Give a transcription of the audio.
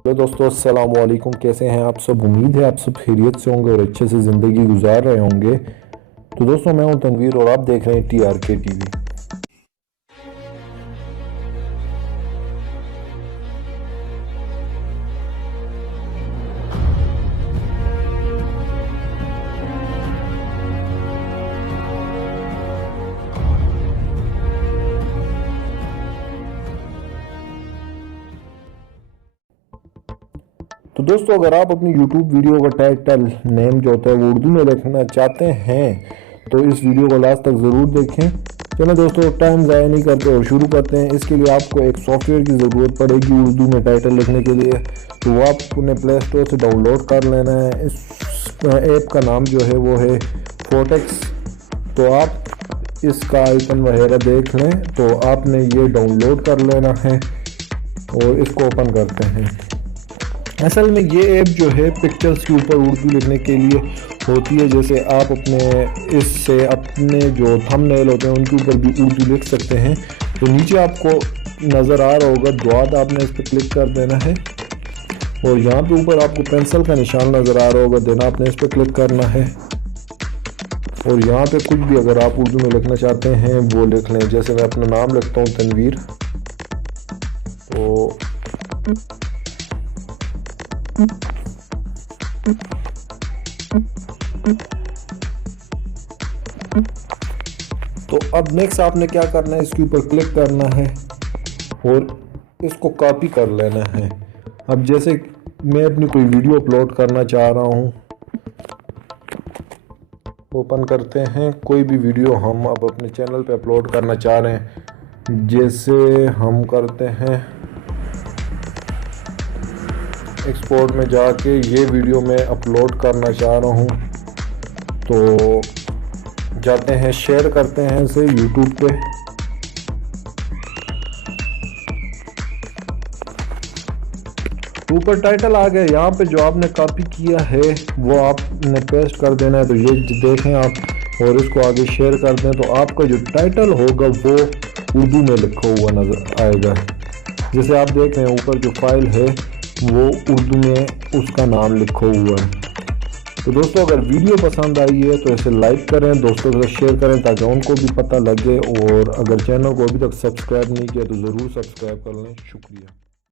Hello दोस्तों, अस्सलाम वालेकुम। कैसे हैं आप सब? उम्मीद है आप सब खैरियत से होंगे और अच्छे से ज़िंदगी गुजार रहे होंगे। तो दोस्तों, मैं हूं तनवीर और आप देख रहे हैं TRK TV। तो दोस्तों, अगर आप अपनी YouTube वीडियो का टाइटल नेम जो होता है वो उर्दू में लिखना चाहते हैं तो इस वीडियो को लास्ट तक ज़रूर देखें। चलो दोस्तों, टाइम ज़ाया नहीं करते और शुरू करते हैं। इसके लिए आपको एक सॉफ्टवेयर की ज़रूरत पड़ेगी उर्दू में टाइटल लिखने के लिए। तो वो आपने प्ले स्टोर से डाउनलोड कर लेना है। इस ऐप का नाम जो है वो है फोटेक्स। तो आप इसका आइकन वगैरह देख लें तो आपने ये डाउनलोड कर लेना है और इसको ओपन करते हैं। असल में ये ऐप जो है पिक्चर्स के ऊपर उर्दू लिखने के लिए होती है। जैसे आप अपने इससे अपने जो थंबनेल होते हैं उनके ऊपर भी उर्दू लिख सकते हैं। तो नीचे आपको नज़र आ रहा होगा दुआत, आपने इस पर क्लिक कर देना है और यहाँ पे ऊपर आपको पेंसिल का निशान नज़र आ रहा होगा, देना आपने इस पर क्लिक करना है और यहाँ पे कुछ भी अगर आप उर्दू में लिखना चाहते हैं वो लिख लें। जैसे मैं अपना नाम लिखता हूँ तनवीर। तो अब नेक्स्ट आपने क्या करना है, इसके ऊपर क्लिक करना है और इसको कॉपी कर लेना है। अब जैसे मैं अपनी कोई वीडियो अपलोड करना चाह रहा हूँ, ओपन करते हैं। कोई भी वीडियो हम अब अपने चैनल पे अपलोड करना चाह रहे हैं, जैसे हम करते हैं एक्सपोर्ट में जाके ये वीडियो मैं अपलोड करना चाह रहा हूँ। तो जाते हैं, शेयर करते हैं इसे यूट्यूब पे। ऊपर टाइटल आ गया। यहाँ पे जो आपने कॉपी किया है वो आपने पेस्ट कर देना है। तो ये देखें आप और इसको आगे शेयर कर दें तो आपका जो टाइटल होगा वो उर्दू में लिखा हुआ नज़र आएगा। जैसे आप देख रहे हैं ऊपर जो फाइल है वो उर्दू में उसका नाम लिखा हुआ है। तो दोस्तों, अगर वीडियो पसंद आई है तो इसे लाइक करें, दोस्तों के साथ शेयर करें ताकि उनको भी पता लगे। और अगर चैनल को अभी तक सब्सक्राइब नहीं किया तो ज़रूर सब्सक्राइब कर लें। शुक्रिया।